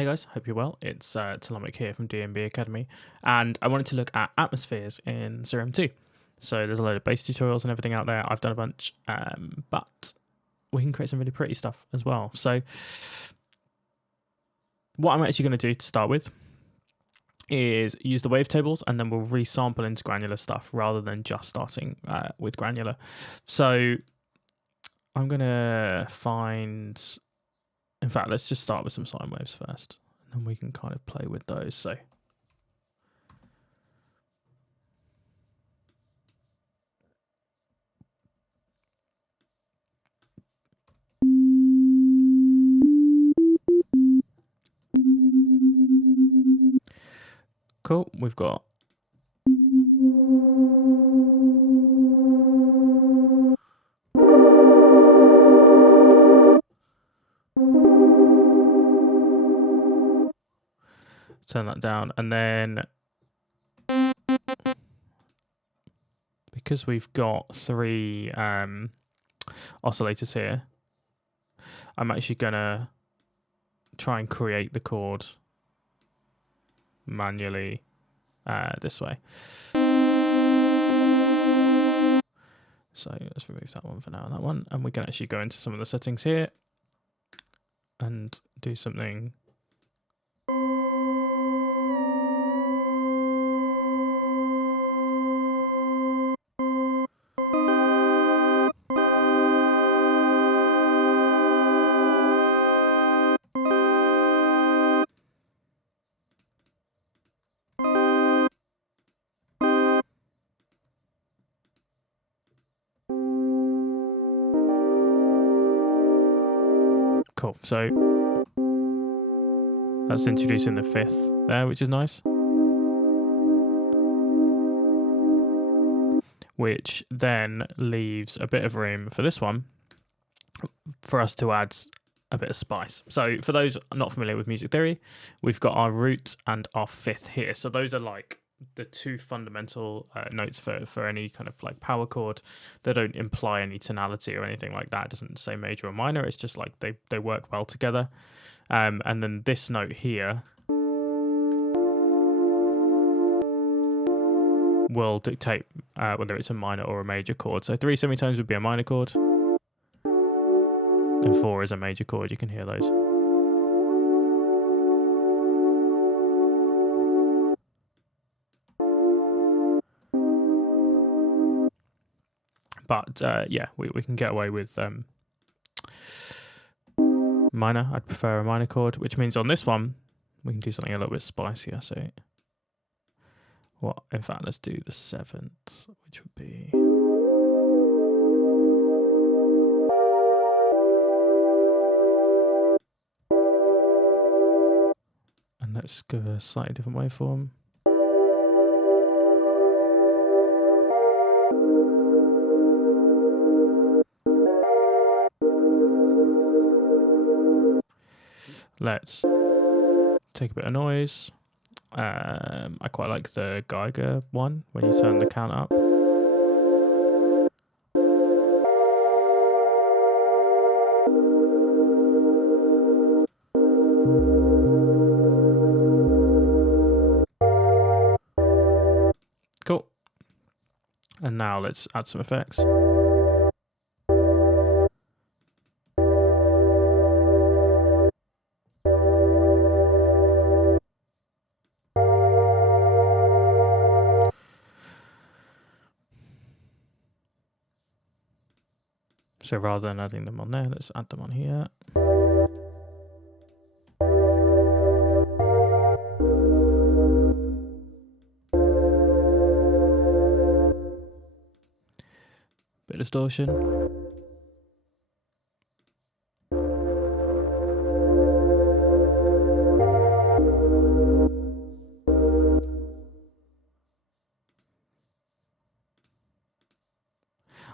Hey guys, hope you're well. It's Talamic here from DMB Academy, and I wanted to look at atmospheres in Serum 2. So there's a load of base tutorials and everything out there. I've done a bunch, but we can create some really pretty stuff as well. So what I'm actually going to do to start with is use the wavetables, and then we'll resample into granular stuff rather than just starting with granular. So I'm going to find... In fact, let's just start with some sine waves first, and then we can kind of play with those. So cool, we've got turn that down, and then because we've got three oscillators here, I'm actually gonna try and create the chord manually this way. So let's remove that one for now and that one, and we can actually go into some of the settings here and do something. Cool, so that's introducing the fifth there, which is nice. Which then leaves a bit of room for this one for us to add a bit of spice. So for those not familiar with music theory, we've got our root and our fifth here. So those are like the two fundamental notes for any kind of like power chord. They don't imply any tonality or anything like that. It doesn't say major or minor. It's just like they work well together. And then this note here will dictate whether it's a minor or a major chord. So 3 semitones would be a minor chord, and 4 is a major chord. You can hear those. But yeah, we can get away with minor. I'd prefer a minor chord, which means on this one we can do something a little bit spicier. So, well, in fact, let's do the 7th, which would be... And let's go a slightly different waveform. Let's take a bit of noise. I quite like the Geiger one when you turn the count up. Cool. And now let's add some effects. So rather than adding them on there, let's add them on here. Bit of distortion.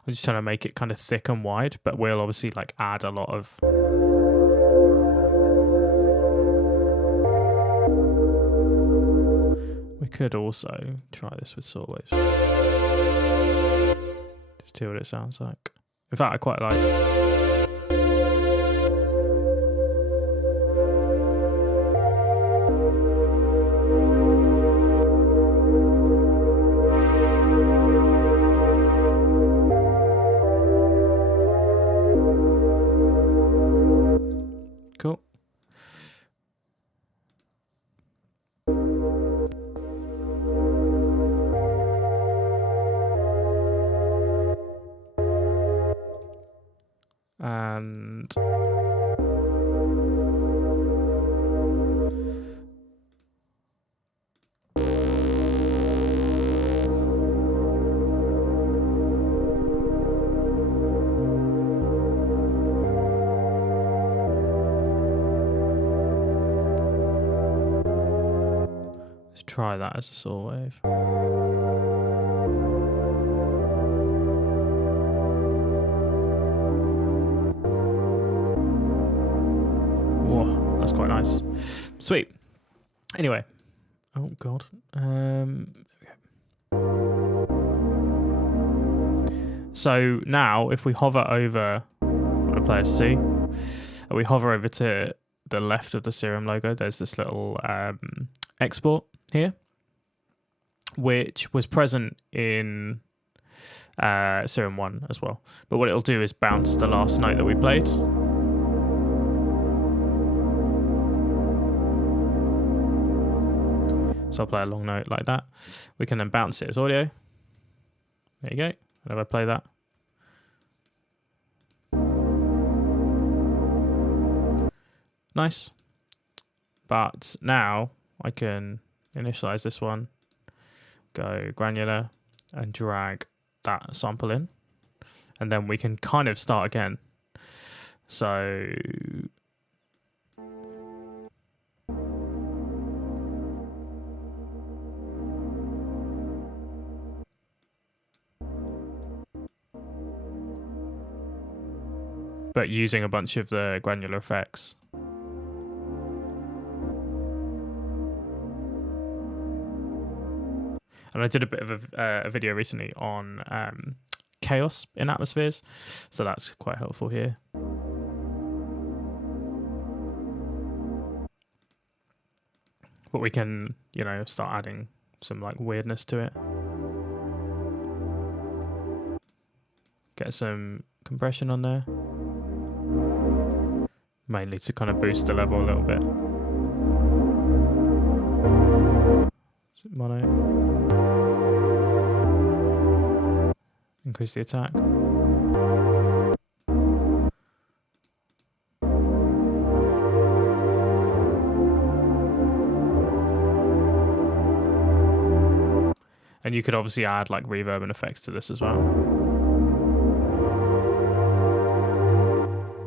I'm just trying to make it kind of thick and wide, but we'll obviously like add a lot of... We could also try this with saw waves. Just hear what it sounds like. In fact, I quite like... try that as a saw wave. Whoa, that's quite nice. Sweet. Anyway. Oh, God. So now, if we hover over, I'm going to play a C, and we hover over to the left of the Serum logo, there's this little export here, which was present in Serum 1 as well. But what it'll do is bounce the last note that we played. So I'll play a long note like that. We can then bounce it as audio. There you go. And if I play that. Nice. But now I can initialize this one, go granular, and drag that sample in. And then we can kind of start again. So but using a bunch of the granular effects. And I did a bit of a video recently on chaos in atmospheres, so that's quite helpful here. But we can, you know, start adding some like weirdness to it. Get some compression on there. Mainly to kind of boost the level a little bit. Mono. Increase the attack. And you could obviously add like reverb and effects to this as well.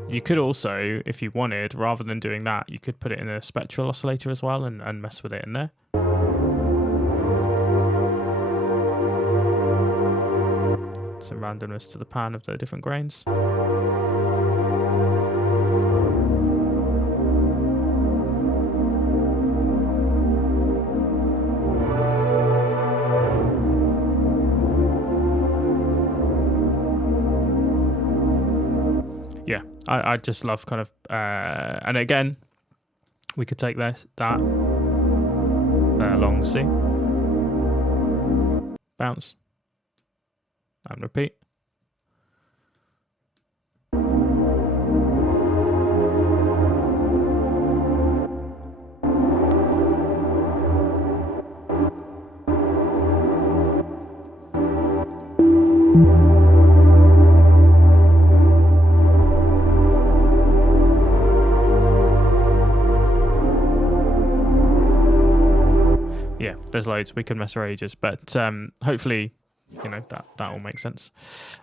You could also, if you wanted, rather than doing that, you could put it in a spectral oscillator as well and mess with it in there. Some randomness to the pan of the different grains. Yeah, I just love kind of, and again, we could take that along C, bounce, and repeat. Yeah, there's loads. We can mess for ages, but hopefully, you know, that all makes sense.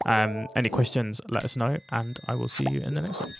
Any questions, let us know, and I will see you in the next one.